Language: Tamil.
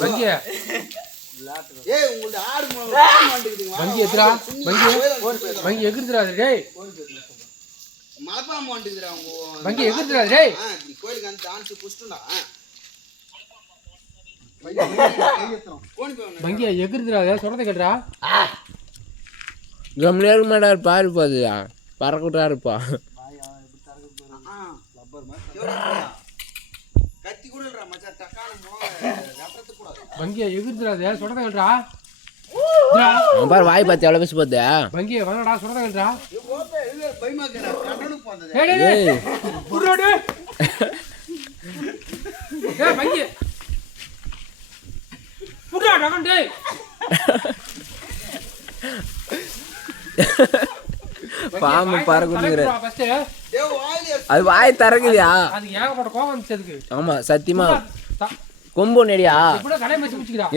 வங்கிய ஏய் உங்களுக்கு ஆடு மாட்டுக்குதுங்க வங்கி எதுரா வங்கி எகிருதுடா டேய் மலப்பாம்பு மாட்டுக்குதுடா வங்கி எகிருதுடா டேய் கோயிலுக்கு அந்த டான்ஸ் புஷ்டடா வங்கிய எகிருதுடா சொல்றத கேளுடா கம்மியா மாட்டார் பாரு பாதுயா பறக்கட்டா இருப்பா கத்தி கூட இல்லடா மச்சான் டக்கான ரத்தத்து கூட வங்கிய எகிருதுடா சொல்றத கேளுடா பாரு வாய் பார்த்து எவ்வளோ பேசி போதே வங்கிய வாங்கடா சொல்றத கேளுடா பயமாக்கடா கண்டனுக்கு வந்தது டேய் டேய் புடுடா டேய் டேய் வங்கிய புடுடா டகன் டேய் பாம்பு பறக்குதுங்கற டேய் வாயில அது வாய் திறக்குதியா அது ஏகப்பட்ட கோவம் வந்துச்சு அதுக்கு ஆமா சத்தியமா கொம்பு நெடியா இப்படி கலை மச்சி குச்சிக்குடா